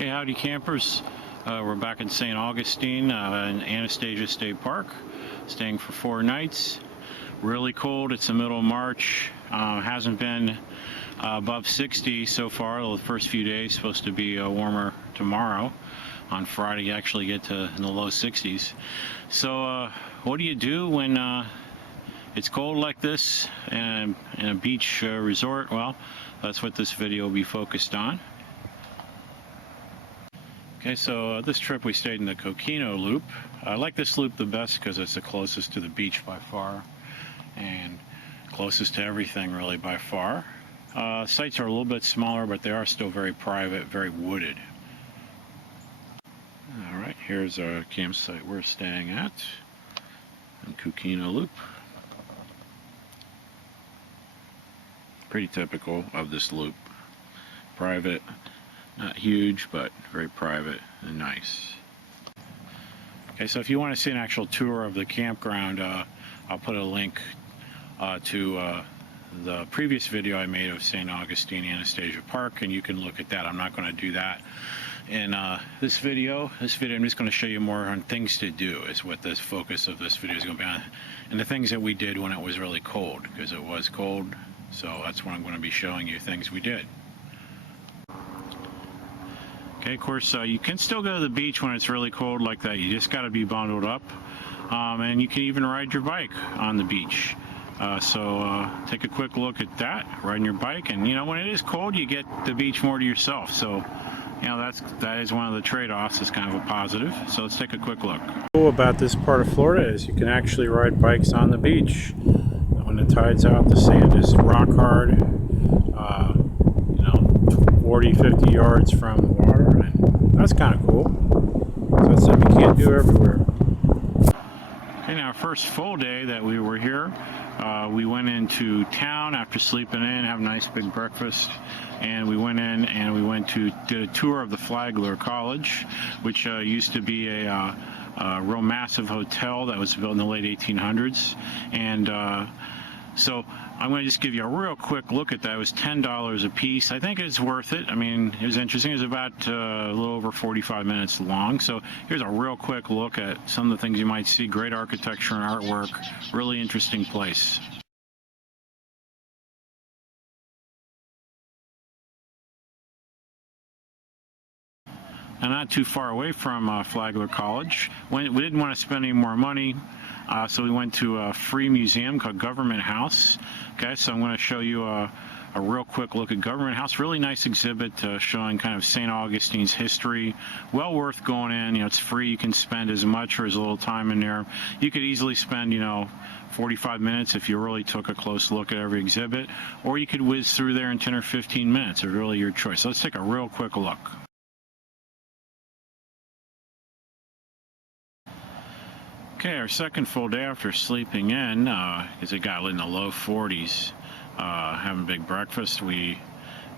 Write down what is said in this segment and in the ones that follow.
Hey, howdy campers. We're back in St. Augustine in Anastasia State Park, staying for 4 nights. Really cold. It's the middle of March. Hasn't been above 60 so far. The first few days. Supposed to be warmer tomorrow. On Friday you actually get to in the low 60s. So what do you do when it's cold like this and in a beach resort? Well, that's what this video will be focused on. Okay, so this trip we stayed in the Coquino Loop. I like this loop the best because it's the closest to the beach by far, and closest to everything really by far. Sites are a little bit smaller, but they are still very private, very wooded. Alright, here's our campsite we're staying at in Coquino Loop. Pretty typical of this loop. Private. Not huge, but very private and nice. Okay, so if you want to see an actual tour of the campground, I'll put a link to the previous video I made of St. Augustine Anastasia Park, and you can look at that. I'm not going to do that in this video. I'm just going to show you more on things to do, is what the focus of this video is going to be on, and the things that we did when it was really cold, because it was cold. So that's what I'm going to be showing you, things we did. Okay, of course, you can still go to the beach when it's really cold like that. You just got to be bundled up. And you can even ride your bike on the beach. So take a quick look at that, riding your bike. And, you know, when it is cold, you get the beach more to yourself. So, you know, that is one of the trade-offs. It's kind of a positive. So let's take a quick look. Cool about this part of Florida is you can actually ride bikes on the beach. When the tide's out, the sand is rock hard. 40-50 yards from the water, and that's kind of cool. So that's something you can't do everywhere. Okay, now first full day that we were here, we went into town after sleeping in, have a nice big breakfast, and we went in and did a tour of the Flagler College, which used to be a real massive hotel that was built in the late 1800s, and so I'm going to just give you a real quick look at that. It was $10 a piece. I think it's worth it. I mean, it was interesting. It was about a little over 45 minutes long. So here's a real quick look at some of the things you might see. Great architecture and artwork. Really interesting place. And not too far away from Flagler College. We didn't want to spend any more money, so we went to a free museum called Government House. Okay, so I'm going to show you a real quick look at Government House. Really nice exhibit showing kind of St. Augustine's history. Well worth going in. You know, it's free. You can spend as much or as little time in there. You could easily spend, 45 minutes if you really took a close look at every exhibit, or you could whiz through there in 10 or 15 minutes. It's really your choice. So let's take a real quick look. Okay, our second full day after sleeping in, as it got in the low 40s, having a big breakfast, we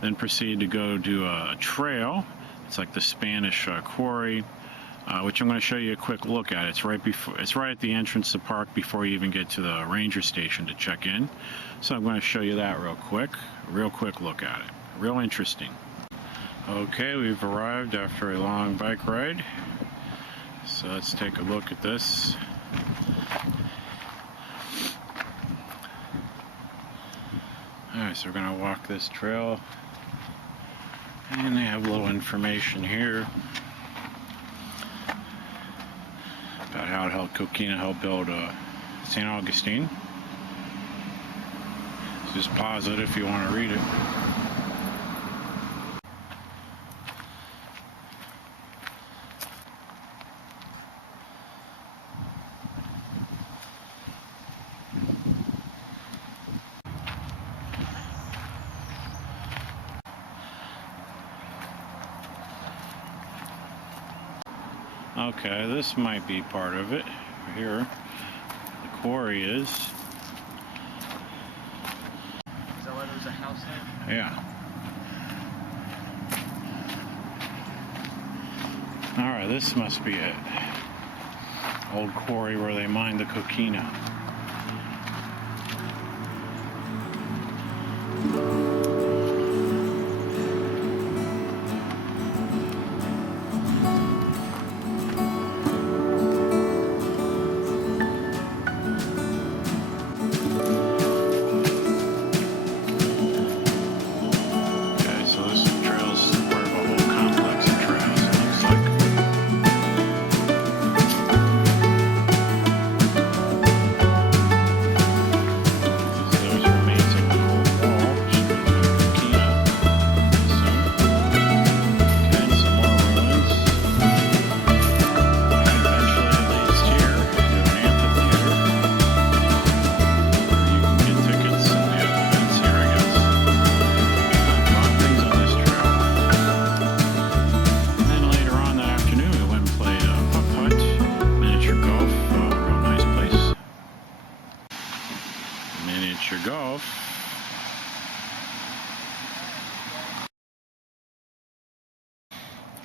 then proceeded to go do a trail. It's like the Spanish Quarry, which I'm going to show you a quick look at. It's right at the entrance to the park before you even get to the ranger station to check in. So I'm going to show you that real quick look at it. Real interesting. Okay, we've arrived after a long bike ride. So let's take a look at this. Alright, so we're going to walk this trail, and they have a little information here about how Coquino helped build St. Augustine. So just pause it if you want to read it. Okay, this might be part of it. Here, the quarry is. Is that why there's a house there? Yeah. Alright, this must be it. Old quarry where they mined the coquina.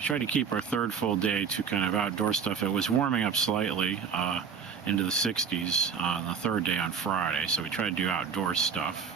tried to keep our third full day to kind of outdoor stuff. It was warming up slightly into the 60s on the third day on Friday, so we tried to do outdoor stuff.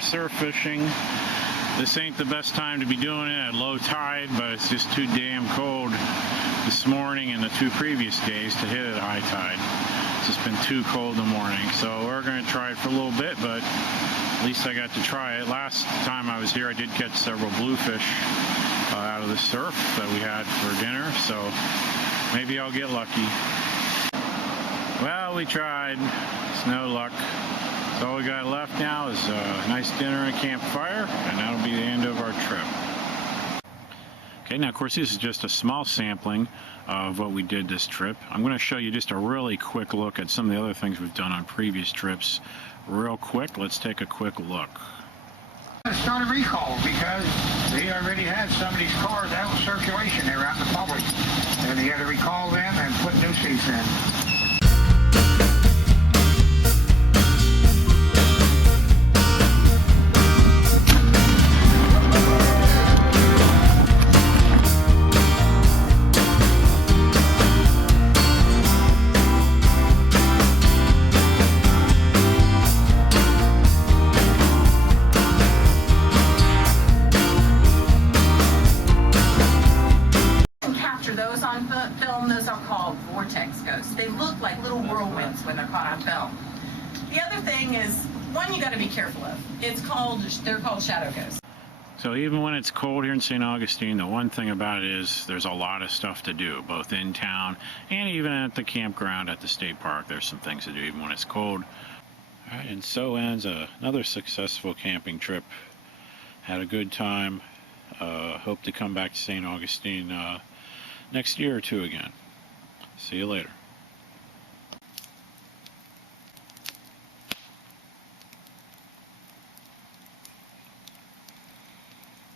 Surf fishing. This ain't the best time to be doing it at low tide, but it's just too damn cold this morning and the 2 previous days to hit at high tide. It's just been too cold in the morning, so we're going to try it for a little bit, but at least I got to try it. Last time I was here, I did catch several bluefish out of the surf that we had for dinner, so maybe I'll get lucky. Well, we tried. It's no luck. So all we got left now is a nice dinner and a campfire, and that'll be the end of our trip. Okay, now of course this is just a small sampling of what we did this trip. I'm going to show you just a really quick look at some of the other things we've done on previous trips. Real quick, let's take a quick look. Start a recall because they already had some of these cars out in circulation. They were out in the public, and they had to recall them and put new seats in. They look like little whirlwinds when they're caught on film. The other thing is, one you got to be careful of. They're called shadow ghosts. So even when it's cold here in St. Augustine, the one thing about it is there's a lot of stuff to do, both in town and even at the campground at the state park. There's some things to do even when it's cold. All right, and so ends another successful camping trip. Had a good time. Hope to come back to St. Augustine next year or two again. See you later.